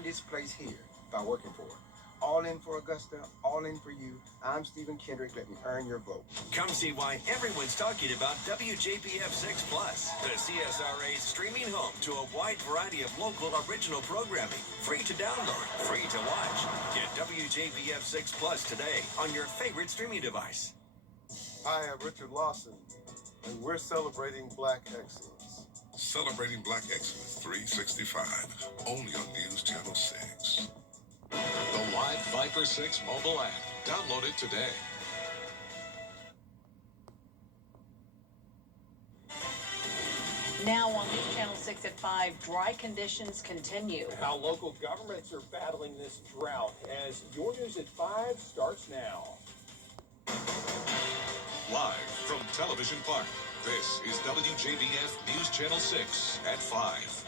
earned its place here by working for it. All in for Augusta, all in for you. I'm Stephen Kendrick. Let me earn your vote. Come see why everyone's talking about WJBF 6 Plus, the CSRA's streaming home to a wide variety of local original programming. Free to download, free to watch. Get WJBF 6 Plus today on your favorite streaming device. Hi, I'm Richard Lawson, and we're celebrating Black excellence. Celebrating Black Excellence 365, only on News Channel 6. The Live Viper 6 mobile app. Download it today. Now on News Channel 6 at 5, dry conditions continue. How local governments are battling this drought as Your News at 5 starts now. Live from Television Park, this is WJBF News Channel 6 at 5.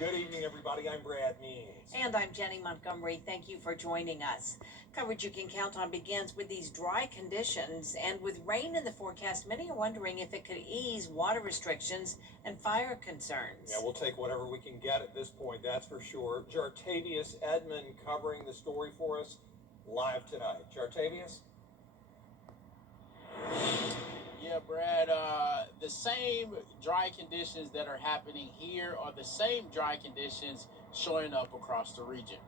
Good evening, everybody. I'm Brad Means. And I'm Jenny Montgomery. Thank you for joining us. Coverage you can count on begins with these dry conditions, and with rain in the forecast, many are wondering if it could ease water restrictions and fire concerns. Yeah, we'll take whatever we can get at this point, that's for sure. Jartavius Edmond covering the story for us live tonight. Jartavius? Yeah, Brad, the same dry conditions that are happening here are the same dry conditions showing up across the region.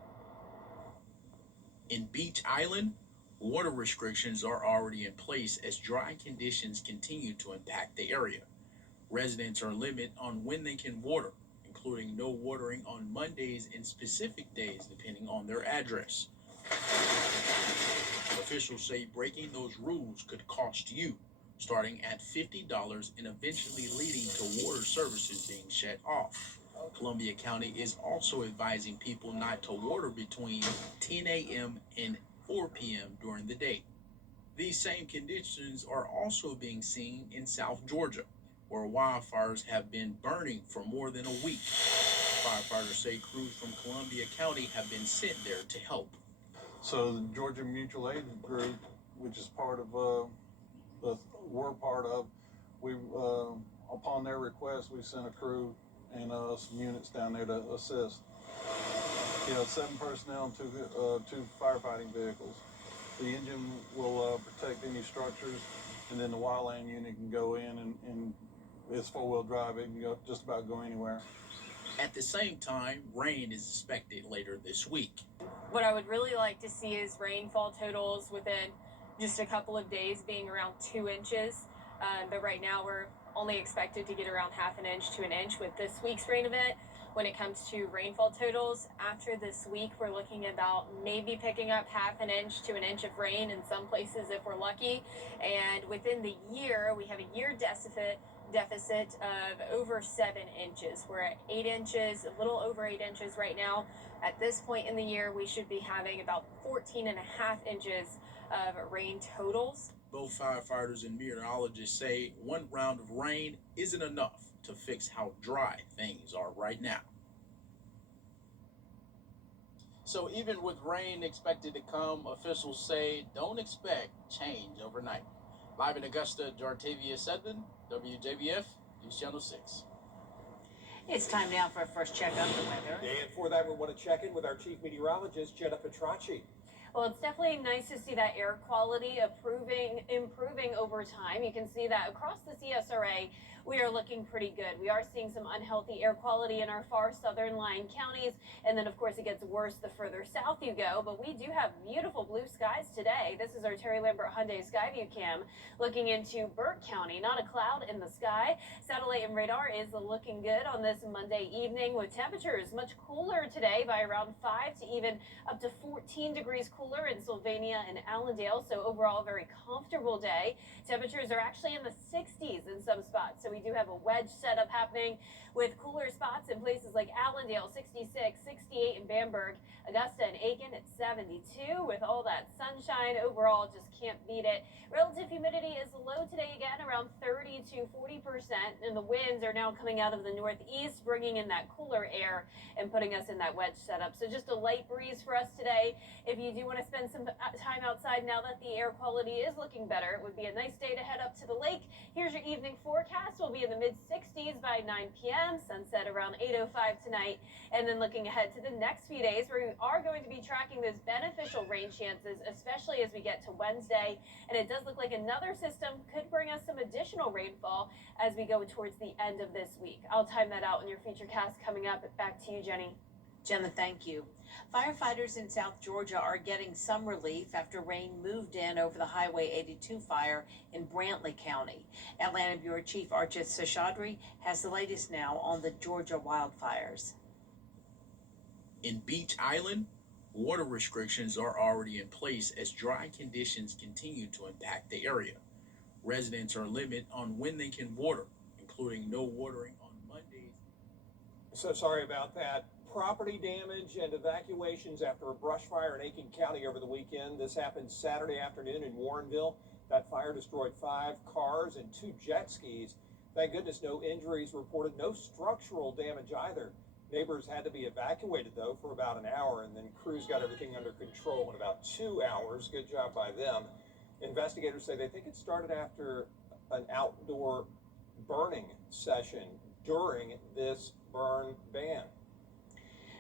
In Beach Island, water restrictions are already in place as dry conditions continue to impact the area. Residents are limited on when they can water, including no watering on Mondays and specific days depending on their address. Officials say breaking those rules could cost you, starting at $50 and eventually leading to water services being shut off. Columbia County is also advising people not to water between 10 a.m. and 4 p.m. during the day. These same conditions are also being seen in South Georgia, where wildfires have been burning for more than a week. Firefighters say crews from Columbia County have been sent there to help. So the Georgia Mutual Aid Group, which is part of we're part of, we upon their request, we sent a crew and some units down there to assist. 7 personnel and two firefighting vehicles. The engine will protect any structures, and then the wildland unit can go in and it's 4-wheel drive. It can just about go anywhere. At the same time, rain is expected later this week. What I would really like to see is rainfall totals within just a couple of days being around 2 inches. But right now we're only expected to get around half an inch to an inch with this week's rain event. When it comes to rainfall totals, after this week, we're looking at about maybe picking up half an inch to an inch of rain in some places if we're lucky. And within the year, we have a year deficit of over 7 inches. We're at 8 inches, a little over 8 inches right now. At this point in the year, we should be having about 14 and a half inches of rain totals. Both firefighters and meteorologists say one round of rain isn't enough to fix how dry things are right now. So even with rain expected to come, officials say don't expect change overnight. Live in Augusta, Jartavius Edmond, WJBF, News Channel 6. It's time now for a first check of the weather. And for that, we want to check in with our chief meteorologist, Jenna Petracci. Well, it's definitely nice to see that air quality improving over time. You can see that across the CSRA, we are looking pretty good. We are seeing some unhealthy air quality in our far southern lying counties. And then, of course, it gets worse the further south you go. But we do have beautiful blue skies today. This is our Terry Lambert Hyundai Skyview Cam looking into Burke County. Not a cloud in the sky. Satellite and radar is looking good on this Monday evening with temperatures much cooler today by around 5 to even up to 14 degrees cooler in Sylvania and Allendale. So overall, a very comfortable day. Temperatures are actually in the 60s in some spots. So we do have a wedge setup happening with cooler spots in places like Allendale, 66, 68 in Bamberg, Augusta and Aiken at 72 with all that sunshine. Overall, just can't beat it. Relative humidity is low today again, around 30 to 40%, and the winds are now coming out of the northeast, bringing in that cooler air and putting us in that wedge setup. So just a light breeze for us today. If you do want to spend some time outside now that the air quality is looking better, it would be a nice day to head up to the lake. Here's your evening forecast. will be in the mid-60s by 9 p.m., sunset around 8:05 tonight. And then looking ahead to the next few days, we are going to be tracking those beneficial rain chances, especially as we get to Wednesday. And it does look like another system could bring us some additional rainfall as we go towards the end of this week. I'll time that out in your feature cast coming up. Back to you, Jenny. Jenna, thank you. Firefighters in South Georgia are getting some relief after rain moved in over the Highway 82 fire in Brantley County. Atlanta Bureau Chief Archit Seshadri has the latest now on the Georgia wildfires. In Beach Island, water restrictions are already in place as dry conditions continue to impact the area. Residents are limited on when they can water, including no watering on Mondays. So sorry about that. Property damage and evacuations after a brush fire in Aiken County over the weekend. This happened Saturday afternoon in Warrenville. That fire destroyed 5 cars and 2 jet skis. Thank goodness no injuries reported, no structural damage either. Neighbors had to be evacuated, though, for about an hour, and then crews got everything under control in about 2 hours. Good job by them. Investigators say they think it started after an outdoor burning session during this burn ban.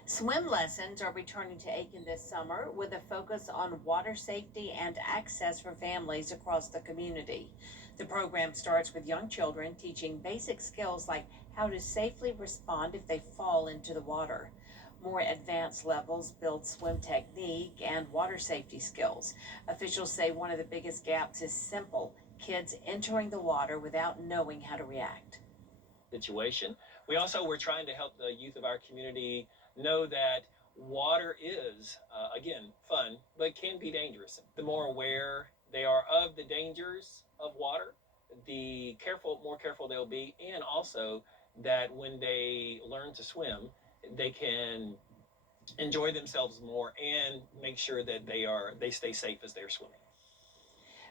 Swim lessons are returning to Aiken this summer with a focus on water safety and access for families across the community. The program starts with young children teaching basic skills like how to safely respond if they fall into the water. More advanced levels build swim technique and water safety skills. Officials say one of the biggest gaps is simple: kids entering the water without knowing how to react. Situation. We also were trying to help the youth of our community know that water is, again, fun, but can be dangerous. The more aware they are of the dangers of water, the more careful they'll be, and also that when they learn to swim, they can enjoy themselves more and make sure that they stay safe as they're swimming.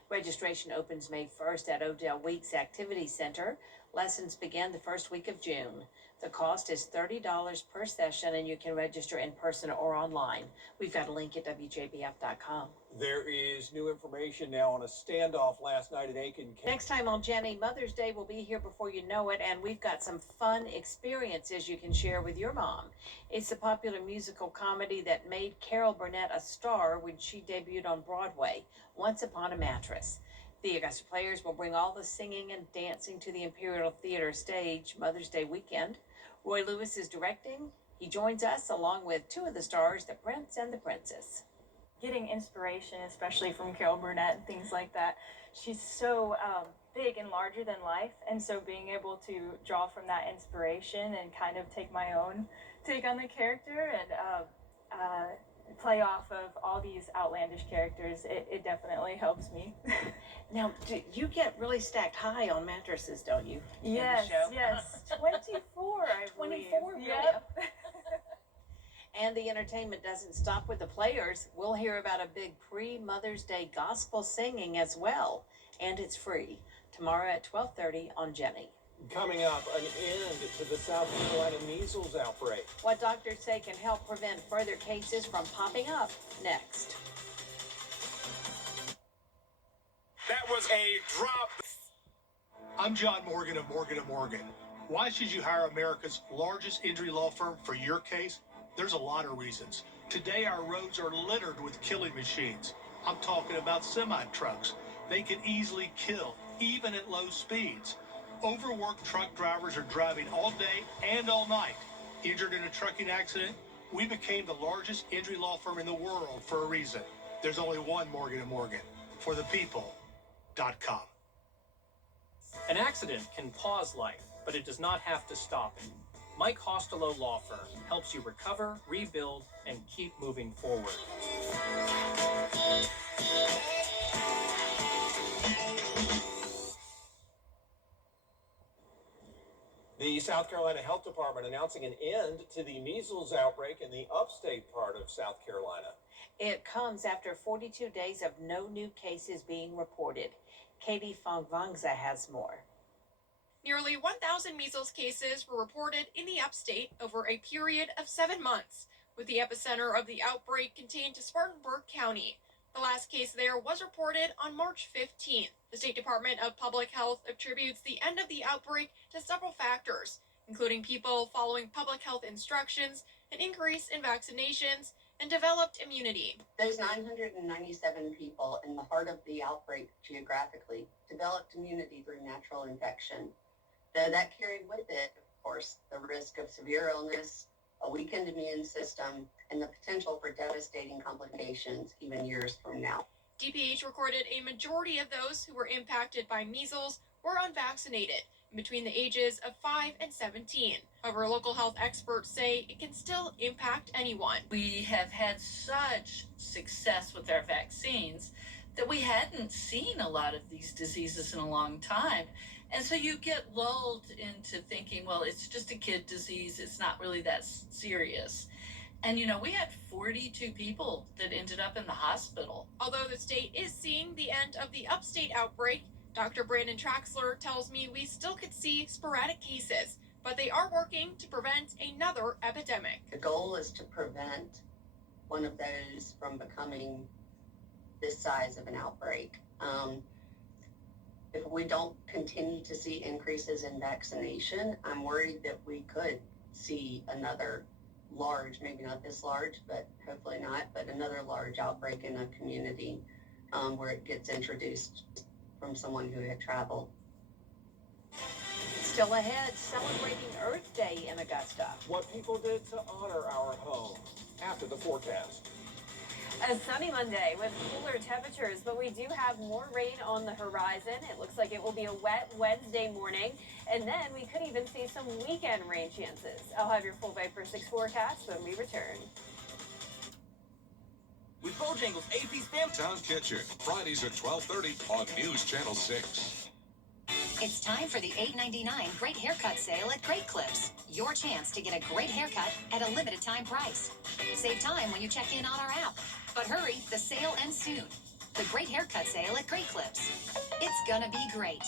Registration opens May 1st at Odell Weeks Activity Center. Lessons begin the first week of June. The cost is $30 per session, and you can register in person or online. We've got a link at WJBF.com. There is new information now on a standoff last night at Aiken County. Next time on Jenny, Mother's Day will be here before you know it, and we've got some fun experiences you can share with your mom. It's the popular musical comedy that made Carol Burnett a star when she debuted on Broadway, Once Upon a Mattress. The Augusta Players will bring all the singing and dancing to the Imperial Theater stage Mother's Day weekend. Roy Lewis is directing. He joins us along with 2 of the stars, the Prince and the Princess. Getting inspiration, especially from Carol Burnett and things like that. She's so big and larger than life, and so being able to draw from that inspiration and kind of take my own take on the character and play off of all these outlandish characters, it definitely helps me. Now, you get really stacked high on mattresses, don't you? Yes, yes. 24, I believe. 24, really? Yep. And the entertainment doesn't stop with the Players. We'll hear about a big pre-Mother's Day gospel singing as well. And it's free. Tomorrow at 12:30 on Jenny. Coming up, an end to the South Carolina measles outbreak. What doctors say can help prevent further cases from popping up next. That was a drop. I'm John Morgan of Morgan & Morgan. Why should you hire America's largest injury law firm for your case? There's a lot of reasons. Today, our roads are littered with killing machines. I'm talking about semi-trucks. They can easily kill, even at low speeds. Overworked truck drivers are driving all day and all night. Injured in a trucking accident? We became the largest injury law firm in the world for a reason. There's only one Morgan & Morgan. For the people.com. An accident can pause life, but it does not have to stop it. Mike Hostelow Law Firm helps you recover, rebuild, and keep moving forward. The South Carolina Health Department announcing an end to the measles outbreak in the upstate part of South Carolina. It comes after 42 days of no new cases being reported. Katie Fongvangza has more. Nearly 1,000 measles cases were reported in the upstate over a period of 7 months, with the epicenter of the outbreak contained to Spartanburg County. The last case there was reported on March 15th. The State Department of Public Health attributes the end of the outbreak to several factors, including people following public health instructions, an increase in vaccinations, and developed immunity. Those 997 people in the heart of the outbreak geographically developed immunity through natural infection, though that carried with it, of course, the risk of severe illness, a weakened immune system, and the potential for devastating complications even years from now. DPH recorded a majority of those who were impacted by measles were unvaccinated, between the ages of 5 and 17. However, local health experts say it can still impact anyone. We have had such success with our vaccines that we hadn't seen a lot of these diseases in a long time. And so you get lulled into thinking, well, it's just a kid disease. It's not really that serious. And, you know, we had 42 people that ended up in the hospital. Although the state is seeing the end of the upstate outbreak, Dr. Brandon Traxler tells me we still could see sporadic cases, but they are working to prevent another epidemic. The goal is to prevent one of those from becoming this size of an outbreak. If we don't continue to see increases in vaccination, I'm worried that we could see another large, maybe not this large, but hopefully not, but another large outbreak in a community where it gets introduced from someone who had traveled. Still ahead, celebrating Earth Day in Augusta. What people did to honor our home. After the forecast. A sunny Monday with cooler temperatures, but we do have more rain on the horizon. It looks like it will be a wet Wednesday morning, and then we could even see some weekend rain chances. I'll have your full Viper 6 forecast when we return. With Bojangles AP Spam Town Kitchen, Fridays at 12:30 on News Channel 6. It's time for the $8.99 Great Haircut Sale at Great Clips. Your chance to get a great haircut at a limited time price. Save time when you check in on our app. But hurry, the sale ends soon. The Great Haircut Sale at Great Clips. It's gonna be great.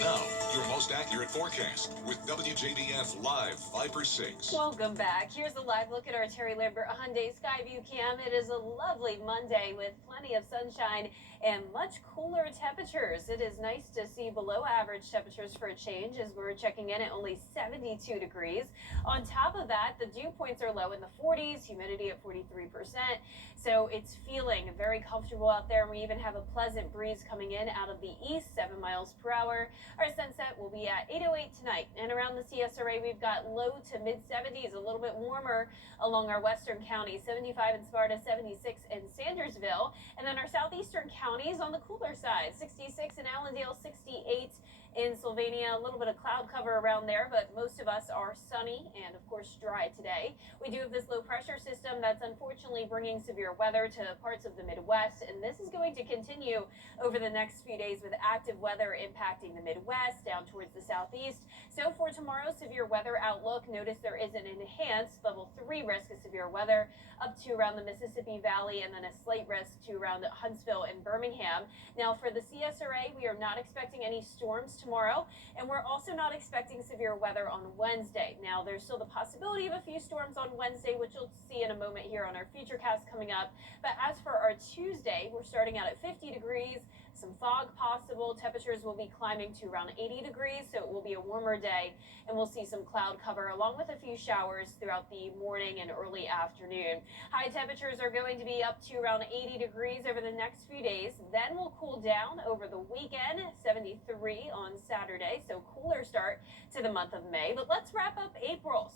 Now, your most accurate forecast with WJBF Live Viper 6. Welcome back. Here's a live look at our Terry Lambert Hyundai Skyview Cam. It is a lovely Monday with plenty of sunshine and much cooler temperatures. It is nice to see below average temperatures for a change as we're checking in at only 72 degrees. On top of that, the dew points are low in the 40s, humidity at 43%. So it's feeling very comfortable out there. And we even have a pleasant breeze coming in out of the east, 7 miles per hour. Our sunset will be at 8:08 tonight. And around the CSRA, we've got low to mid 70s, a little bit warmer along our western counties, 75 in Sparta, 76 in Sandersville. And then our southeastern counties on the cooler side, 66 in Allendale, 68 in Sylvania. A little bit of cloud cover around there, but most of us are sunny and, of course, dry today. We do have this low pressure system that's unfortunately bringing severe weather to parts of the Midwest, and this is going to continue over the next few days with active weather impacting the Midwest down towards the southeast. So for tomorrow, severe weather outlook. Notice there is an enhanced level 3 risk of severe weather up to around the Mississippi Valley, and then a slight risk to around Huntsville and Birmingham. Now for the CSRA, we are not expecting any storms tomorrow, and we're also not expecting severe weather on Wednesday. Now there's still the possibility of a few storms on Wednesday, which you'll see in a moment here on our Futurecast coming up. But as for our Tuesday, we're starting out at 50 degrees. Some fog possible. Temperatures will be climbing to around 80 degrees, so it will be a warmer day, and we'll see some cloud cover along with a few showers throughout the morning and early afternoon. High temperatures are going to be up to around 80 degrees over the next few days. Then we'll cool down over the weekend, 73 on Saturday, so cooler start to the month of May. But let's wrap up April.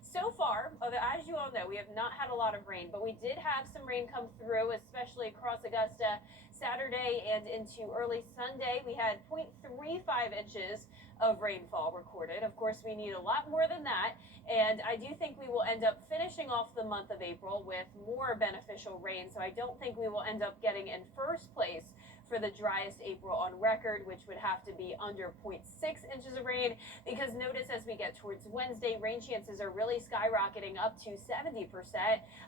So far, as you all know, we have not had a lot of rain, but we did have some rain come through, especially across Augusta Saturday and into early Sunday. We had 0.35 inches of rainfall recorded. Of course, we need a lot more than that, and I do think we will end up finishing off the month of April with more beneficial rain, so I don't think we will end up getting in first place for the driest April on record, which would have to be under 0.6 inches of rain, because notice as we get towards Wednesday, rain chances are really skyrocketing up to 70%.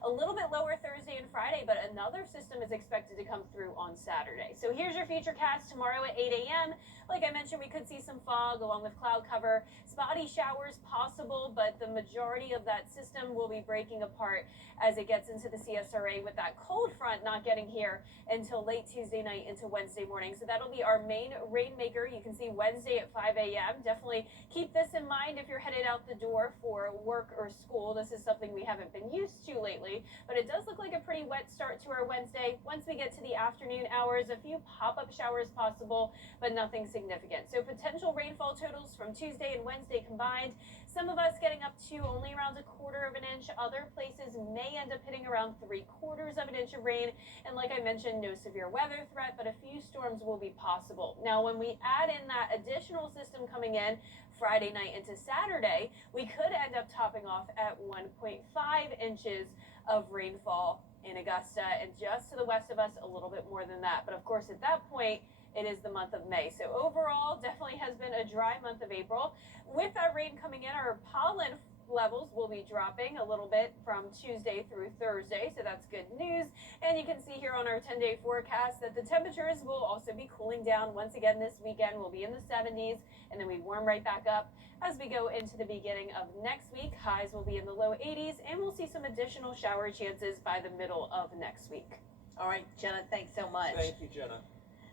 A little bit lower Thursday and Friday, but another system is expected to come through on Saturday. So here's your futurecast tomorrow at 8 a.m. Like I mentioned, we could see some fog along with cloud cover, spotty showers possible, but the majority of that system will be breaking apart as it gets into the CSRA, with that cold front not getting here until late Tuesday night into Wednesday morning. So that'll be our main rainmaker. You can see Wednesday at 5 a.m. Definitely keep this in mind if you're headed out the door for work or school. This is something we haven't been used to lately, but it does look like a pretty wet start to our Wednesday. Once we get to the afternoon hours, a few pop-up showers possible, but nothing significant. So potential rainfall totals from Tuesday and Wednesday combined, some of us getting up to only around 1/4 of an inch. Other places may end up hitting around 3/4 of an inch of rain. And like I mentioned, no severe weather threat, but a few storms will be possible. Now, when we add in that additional system coming in Friday night into Saturday, we could end up topping off at 1.5 inches of rainfall in Augusta, and just to the west of us, a little bit more than that. But of course, at that point, it is the month of May. So overall, definitely has been a dry month of April. With that rain coming in, our pollen levels will be dropping a little bit from Tuesday through Thursday, so that's good news. And you can see here on our 10-day forecast that the temperatures will also be cooling down. Once again, this weekend will be in the 70s, and then we warm right back up as we go into the beginning of next week. Highs will be in the low 80s, and we'll see some additional shower chances by the middle of next week. All right, Jenna, thanks so much. Thank you, Jenna.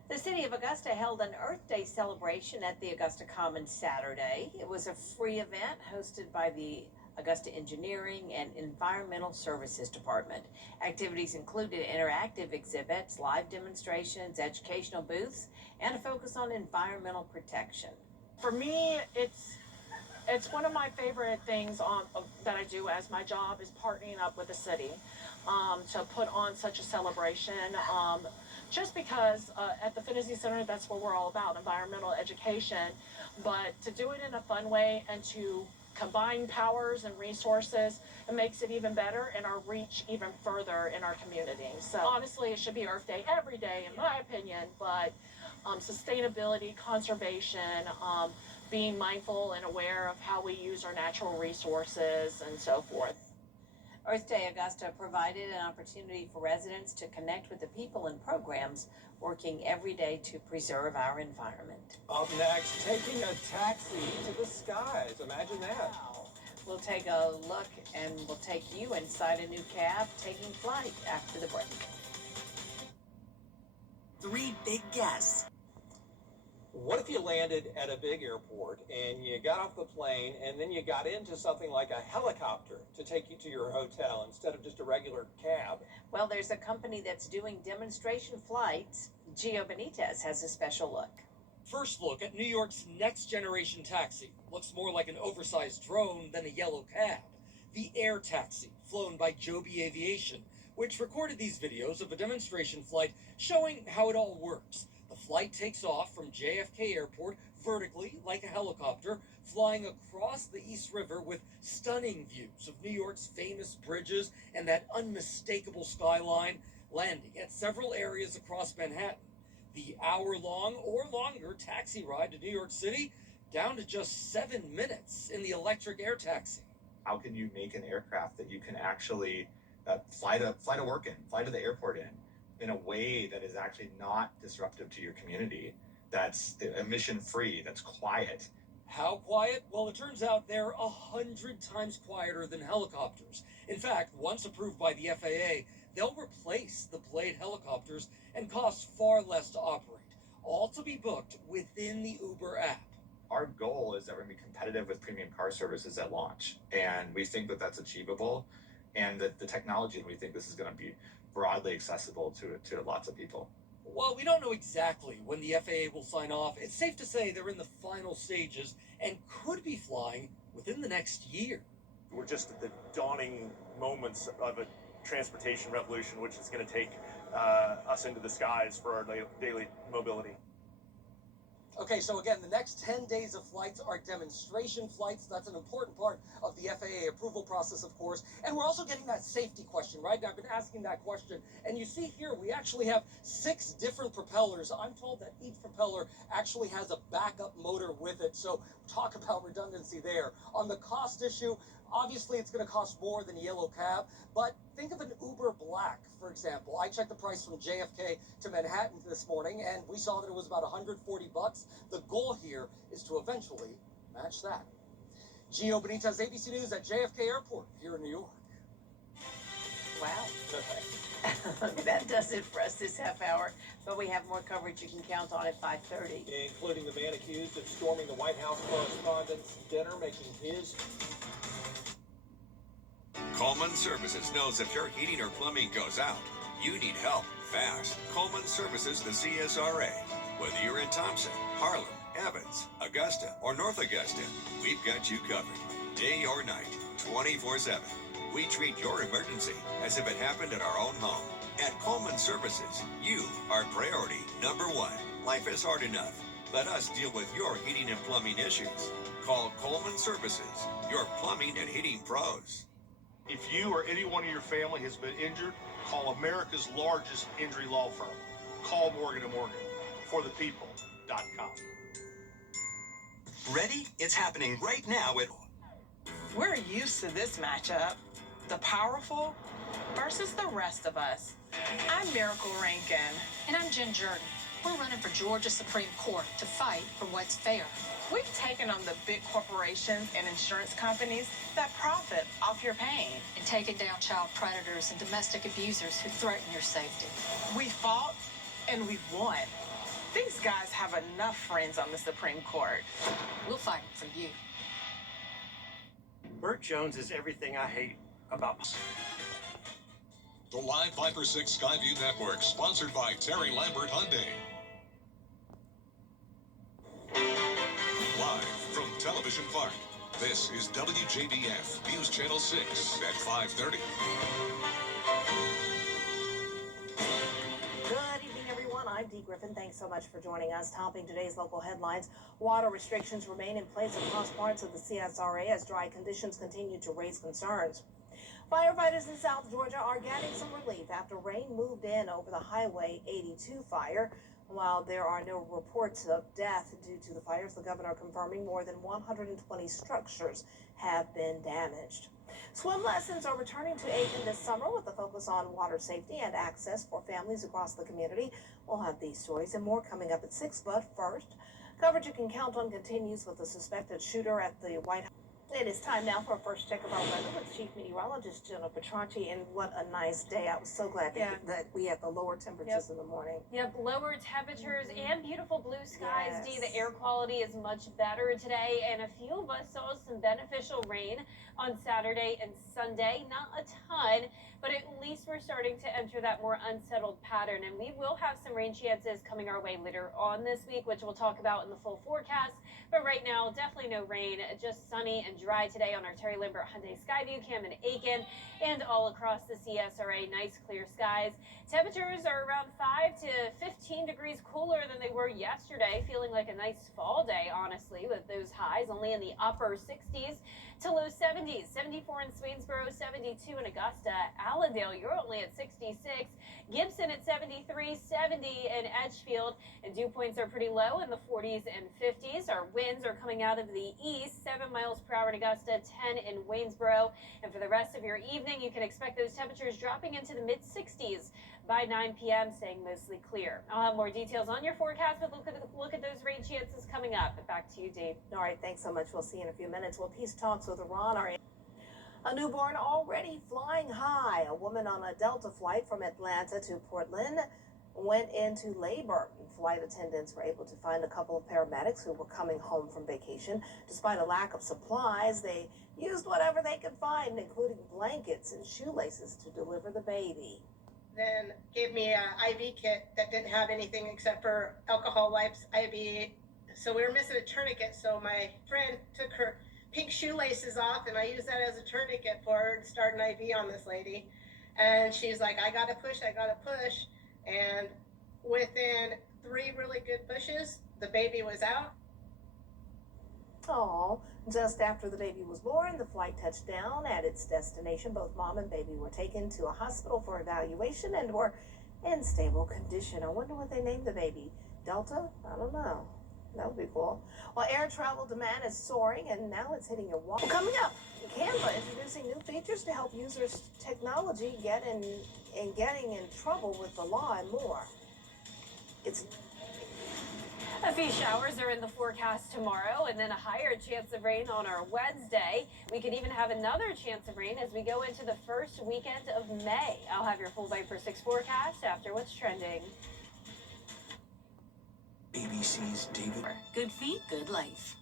The city of Augusta held an Earth Day celebration at the Augusta Commons Saturday. It was a free event hosted by the Augusta Engineering and Environmental Services Department. Activities included interactive exhibits, live demonstrations, educational booths, and a focus on environmental protection. For me, it's one of my favorite things that I do as my job is partnering up with the city to put on such a celebration. Just because at the Finney Center, that's what we're all about, environmental education, but to do it in a fun way and to combine powers and resources, it makes it even better and our reach even further in our community. So honestly, it should be Earth Day every day, in my opinion, but sustainability, conservation, being mindful and aware of how we use our natural resources and so forth. Earth Day Augusta provided an opportunity for residents to connect with the people and programs working every day to preserve our environment. Up next, taking a taxi to the skies. Imagine that. We'll take a look and we'll take you inside a new cab taking flight after the break. 3 big guesses. What if you landed at a big airport and you got off the plane and then you got into something like a helicopter to take you to your hotel instead of just a regular cab? Well, there's a company that's doing demonstration flights. Gio Benitez has a special look. First look at New York's next generation taxi. Looks more like an oversized drone than a yellow cab. The Air Taxi, flown by Joby Aviation, which recorded these videos of a demonstration flight showing how it all works. The flight takes off from JFK Airport vertically, like a helicopter, flying across the East River with stunning views of New York's famous bridges and that unmistakable skyline, landing at several areas across Manhattan. The hour-long or longer taxi ride to New York City, down to just 7 minutes in the electric air taxi. How can you make an aircraft that you can actually fly to work in, fly to the airport in a way that is actually not disruptive to your community, that's emission-free, that's quiet? How quiet? Well, it turns out they're 100 times quieter than helicopters. In fact, once approved by the FAA, they'll replace the Blade helicopters and cost far less to operate, all to be booked within the Uber app. Our goal is that we're going to be competitive with premium car services at launch, and we think that that's achievable, and that the technology, we think this is going to be broadly accessible to lots of people. While we don't know exactly when the FAA will sign off, it's safe to say they're in the final stages and could be flying within the next year. We're just at the dawning moments of a transportation revolution, which is going to take us into the skies for our daily mobility. Okay, so again, the next 10 days of flights are demonstration flights. That's an important part of the FAA approval process, of course. And we're also getting that safety question, right? I've been asking that question. And you see here, we actually have 6 different propellers. I'm told that each propeller actually has a backup motor with it. So talk about redundancy there. On the cost issue, obviously it's going to cost more than a yellow cab, but think of an Uber Black, for example. I checked the price from JFK to Manhattan this morning, and we saw that it was about $140. The goal here is to eventually match that. Gio Benitez, ABC News at JFK Airport here in New York. Wow. That does it for us this half hour, but we have more coverage you can count on at 5:30. Including the man accused of storming the White House Correspondents' Dinner, making his... Coleman Services knows if your heating or plumbing goes out, you need help fast. Coleman Services, the CSRA. Whether you're in Thompson, Harlem, Evans, Augusta, or North Augusta, we've got you covered. Day or night, 24/7. We treat your emergency as if it happened at our own home. At Coleman Services, you are priority number 1. Life is hard enough. Let us deal with your heating and plumbing issues. Call Coleman Services, your plumbing and heating pros. If you or anyone in your family has been injured, call America's largest injury law firm. Call Morgan & Morgan. ForThePeople.com. Ready? It's happening right now at... We're used to this matchup. The powerful versus the rest of us. I'm Miracle Rankin. And I'm Jen Jordan. We're running for Georgia Supreme Court to fight for what's fair. We've taken on the big corporations and insurance companies that profit off your pain. And taken down child predators and domestic abusers who threaten your safety. We fought and we won. These guys have enough friends on the Supreme Court. We'll fight for you. Burt Jones is everything I hate about... The Live Viper 6 Skyview Network, sponsored by Terry Lambert Hyundai. Live from Television Park, this is WJBF News Channel 6 at 5:30. Good evening, everyone. I'm Dee Griffin. Thanks so much for joining us. Topping today's local headlines, water restrictions remain in place across parts of the CSRA as dry conditions continue to raise concerns. Firefighters in South Georgia are getting some relief after rain moved in over the Highway 82 fire. While there are no reports of death due to the fires, the governor confirming more than 120 structures have been damaged. Swim lessons are returning to Aiken this summer with a focus on water safety and access for families across the community. We'll have these stories and more coming up at 6, but first, coverage you can count on continues with the suspected shooter at the White House. It is time now for a first check of our weather with Chief Meteorologist Jenna Petracci, and what a nice day. I was so glad that we had the lower temperatures in the morning. Yep, lower temperatures and beautiful blue skies. Dee, the air quality is much better today, and a few of us saw some beneficial rain on Saturday and Sunday. Not a ton, but at least we're starting to enter that more unsettled pattern, and we will have some rain chances coming our way later on this week, which we'll talk about in the full forecast. But right now, definitely no rain, just sunny and dry today on our Terry Lambert Hyundai Skyview Cam in Aiken and all across the CSRA. Nice clear skies. Temperatures are around 5 to 15 degrees cooler than they were yesterday, feeling like a nice fall day, honestly, with those highs only in the upper 60s to low 70s. 74 in Swainsboro, 72 in Augusta. Allendale, you're only at 66. Gibson at 73, 70 in Edgefield, and dew points are pretty low in the 40s and 50s. Our winds are coming out of the east, 7 miles per hour in Augusta, 10 in Waynesboro. And for the rest of your evening, you can expect those temperatures dropping into the mid-60s by 9 p.m., staying mostly clear. I'll have more details on your forecast, but look at those rain chances coming up. But back to you, Dave. All right, thanks so much. We'll see you in a few minutes. Well, peace talks with Iran are in. A newborn already flying high. A woman on a Delta flight from Atlanta to Portland went into labor. Flight attendants were able to find a couple of paramedics who were coming home from vacation. Despite a lack of supplies, they used whatever they could find, including blankets and shoelaces, to deliver the baby. Then gave me an IV kit that didn't have anything except for alcohol wipes, IV. So we were missing a tourniquet, so my friend took her pink shoelaces off, and I used that as a tourniquet for her to start an IV on this lady. And she's like, I gotta push. And within 3 really good pushes, the baby was out. Oh, just after the baby was born, the flight touched down at its destination. Both mom and baby were taken to a hospital for evaluation and were in stable condition. I wonder what they named the baby. Delta? I don't know. That would be cool. Well, air travel demand is soaring, and now it's hitting your wall. Well, coming up, Canva introducing new features to help users' technology getting in trouble with the law and more. A few showers are in the forecast tomorrow, and then a higher chance of rain on our Wednesday. We could even have another chance of rain as we go into the first weekend of May. I'll have your full Viper 6 forecast after what's trending. ABC's David. Good feet, good life.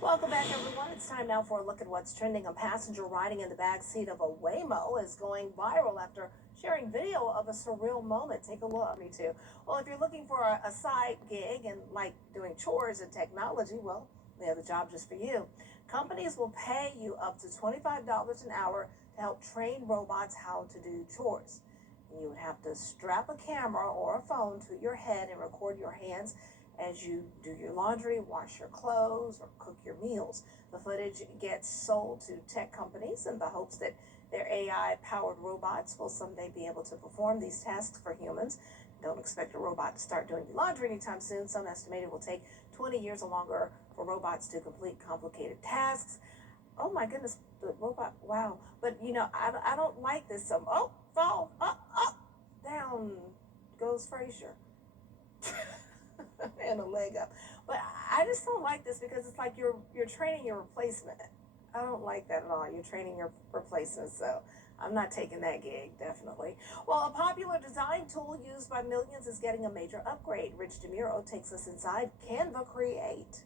Welcome back, everyone. It's time now for a look at what's trending. A passenger riding in the back seat of a Waymo is going viral after sharing video of a surreal moment. Take a look. Me too. Well, if you're looking for a side gig and like doing chores and technology, well, they have the job just for you. Companies will pay you up to $25 an hour to help train robots how to do chores. You would have to strap a camera or a phone to your head and record your hands as you do your laundry, wash your clothes, or cook your meals. The footage gets sold to tech companies in the hopes that their AI-powered robots will someday be able to perform these tasks for humans. Don't expect a robot to start doing your laundry anytime soon. Some estimate it will take 20 years or longer for robots to complete complicated tasks. Oh my goodness, the robot, wow. But you know, I don't like this. Oh, fall, up, down goes Frazier. And a leg up. But I just don't like this because it's like you're training your replacement. I don't like that at all. You're training your replacement, so I'm not taking that gig, definitely. Well, a popular design tool used by millions is getting a major upgrade. Rich DeMuro takes us inside Canva Create.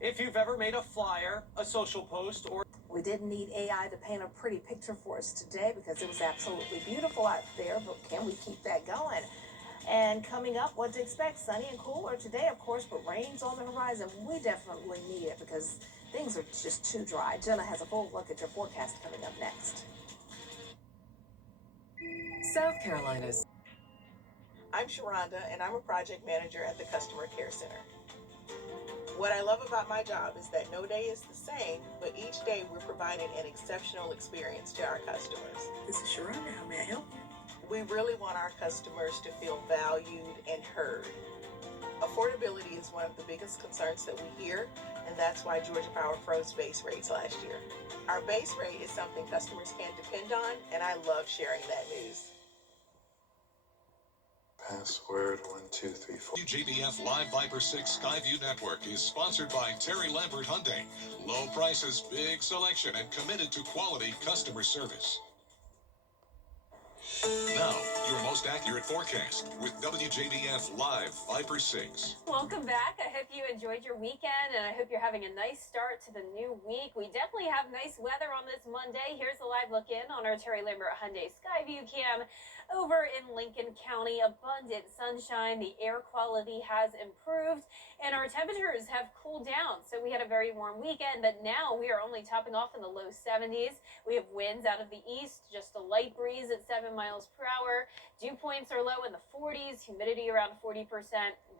If you've ever made a flyer, a social post, or... We didn't need AI to paint a pretty picture for us today because it was absolutely beautiful out there, but can we keep that going? And coming up, what to expect? Sunny and cooler today, of course, but rain's on the horizon. We definitely need it because things are just too dry. Jenna has a full look at your forecast coming up next. South Carolina's. I'm Sharonda, and I'm a project manager at the Customer Care Center. What I love about my job is that no day is the same, but each day we're providing an exceptional experience to our customers. This is Sharonda. How may I help you? We really want our customers to feel valued and heard. Affordability is one of the biggest concerns that we hear, and that's why Georgia Power froze base rates last year. Our base rate is something customers can depend on, and I love sharing that news. Password 1234. WJBF Live Viper 6 Skyview Network is sponsored by Terry Lambert Hyundai. Low prices, big selection, and committed to quality customer service. Now, your most accurate forecast with WJBF Live Viper 6. Welcome back. I hope you enjoyed your weekend, and I hope you're having a nice start to the new week. We definitely have nice weather on this Monday. Here's a live look in on our Terry Lambert Hyundai Skyview cam. Over in Lincoln County, abundant sunshine, the air quality has improved, and our temperatures have cooled down. So we had a very warm weekend, but now we are only topping off in the low 70s. We have winds out of the east, just a light breeze at 7 miles per hour. Dew points are low in the 40s, humidity around 40%.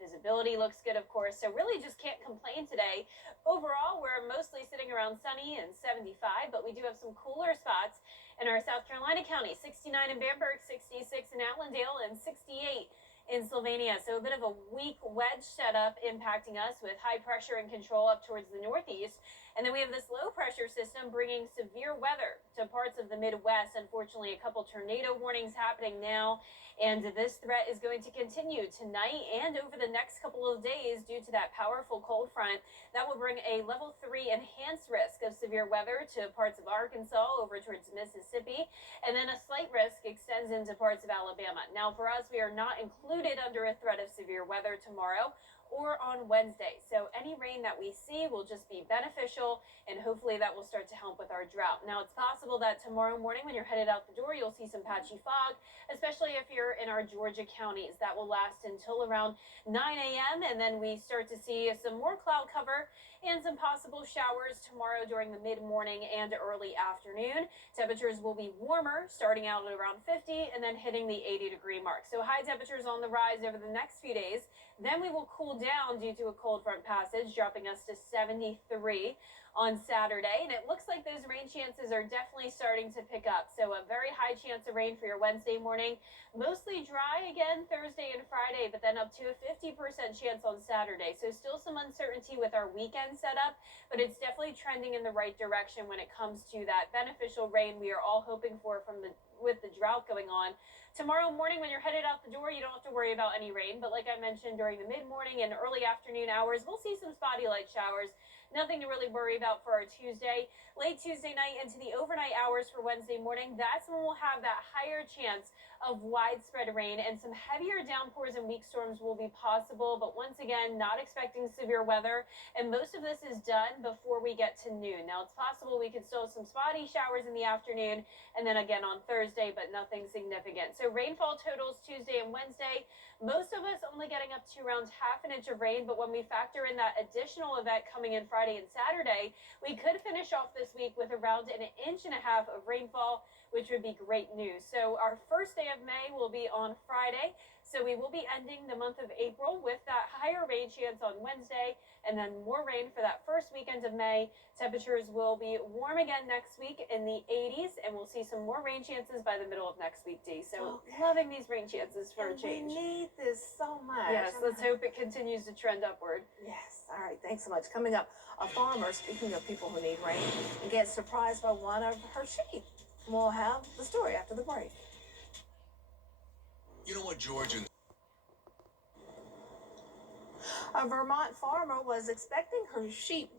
Visibility looks good, of course, so really just can't complain today. Overall, we're mostly sitting around sunny and 75, but we do have some cooler spots in our South Carolina county, 69 in Bamberg, 66 in Allendale, and 68 in Sylvania. So a bit of a weak wedge setup impacting us with high pressure and control up towards the northeast. And then we have this low pressure system bringing severe weather to parts of the Midwest. Unfortunately, a couple tornado warnings happening now. And this threat is going to continue tonight and over the next couple of days due to that powerful cold front. That will bring a level 3 enhanced risk of severe weather to parts of Arkansas over towards Mississippi. And then a slight risk extends into parts of Alabama. Now for us, we are not included under a threat of severe weather tomorrow or on Wednesday. So any rain that we see will just be beneficial, and hopefully that will start to help with our drought. Now, it's possible that tomorrow morning when you're headed out the door, you'll see some patchy fog, especially if you're in our Georgia counties. That will last until around 9 a.m. and then we start to see some more cloud cover and some possible showers tomorrow during the mid-morning and early afternoon. Temperatures will be warmer, starting out at around 50 and then hitting the 80-degree mark. So high temperatures on the rise over the next few days. Then we will cool down due to a cold front passage, dropping us to 73 on Saturday. And it looks like those rain chances are definitely starting to pick up. So a very high chance of rain for your Wednesday morning. Mostly dry again Thursday and Friday, but then up to a 50% chance on Saturday. So still some uncertainty with our weekend setup, but it's definitely trending in the right direction when it comes to that beneficial rain we are all hoping for with the drought going on. Tomorrow morning when you're headed out the door, you don't have to worry about any rain, but like I mentioned, during the mid-morning and early afternoon hours, we'll see some spotty light showers. Nothing to really worry about for our Tuesday. Late Tuesday night into the overnight hours for Wednesday morning, that's when we'll have that higher chance of widespread rain, and some heavier downpours and weak storms will be possible, but once again, not expecting severe weather, and most of this is done before we get to noon. Now, it's possible we could still have some spotty showers in the afternoon, and then again on Thursday, but nothing significant. So rainfall totals Tuesday and Wednesday, most of us only getting up to around half an inch of rain, but when we factor in that additional event coming in Friday and Saturday, we could finish off this week with around 1.5 inches of rainfall, which would be great news. So our first day of May will be on Friday. So we will be ending the month of April with that higher rain chance on Wednesday, and then more rain for that first weekend of May. Temperatures will be warm again next week in the 80s, and we'll see some more rain chances by the middle of next week, Dee. So loving these rain chances for a change. We need this so much. Yes, let's hope it continues to trend upward. Yes. All right. Thanks so much. Coming up, a farmer, speaking of people who need rain, gets surprised by one of her sheep. We'll have the story after the break. You know what, George? A Vermont farmer was expecting her sheep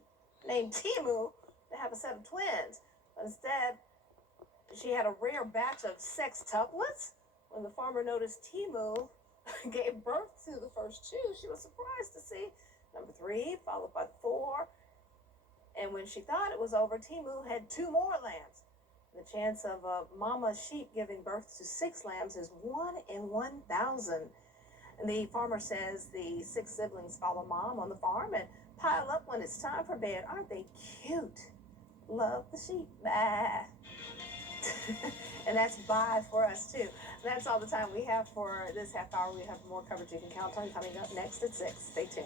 named Timu to have a set of twins, but instead she had a rare batch of sextuplets. When the farmer noticed Timu gave birth to the first two, she was surprised to see number 3 followed by 4. And when she thought it was over, Timu had 2 more lambs. The chance of a mama sheep giving birth to 6 lambs is 1 in 1,000. And the farmer says the 6 siblings follow mom on the farm and pile up when it's time for bed. Aren't they cute? Love the sheep. Bah. And that's bye for us too. That's all the time we have for this half hour. We have more coverage you can count on coming up next at 6. Stay tuned.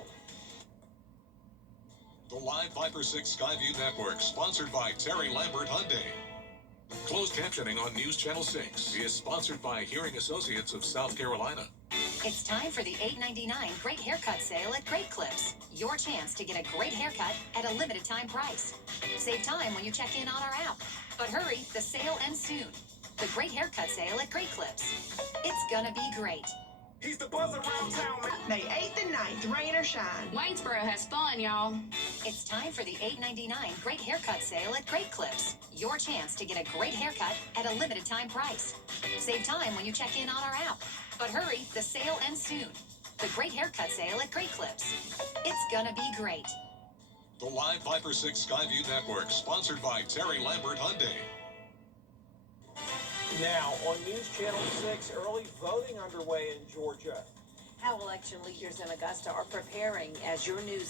The Live Viper 6 Skyview Network, sponsored by Terry Lambert Hyundai. Closed captioning on News Channel 6 is sponsored by Hearing Associates of South Carolina. It's time for the $8.99 Great Haircut Sale at Great Clips. Your chance to get a great haircut at a limited time price. Save time when you check in on our app. But hurry, the sale ends soon. The Great Haircut Sale at Great Clips. It's gonna be great. He's the buzz around town, man. May 8th and 9th, rain or shine. Waynesboro has fun, y'all. It's time for the $8.99 Great Haircut Sale at Great Clips. Your chance to get a great haircut at a limited time price. Save time when you check in on our app. But hurry, the sale ends soon. The Great Haircut Sale at Great Clips. It's gonna be great. The Live Viper 6 Skyview Network, sponsored by Terry Lambert Hyundai. Now, on News Channel 6, early voting underway in Georgia. How election leaders in Augusta are preparing as your news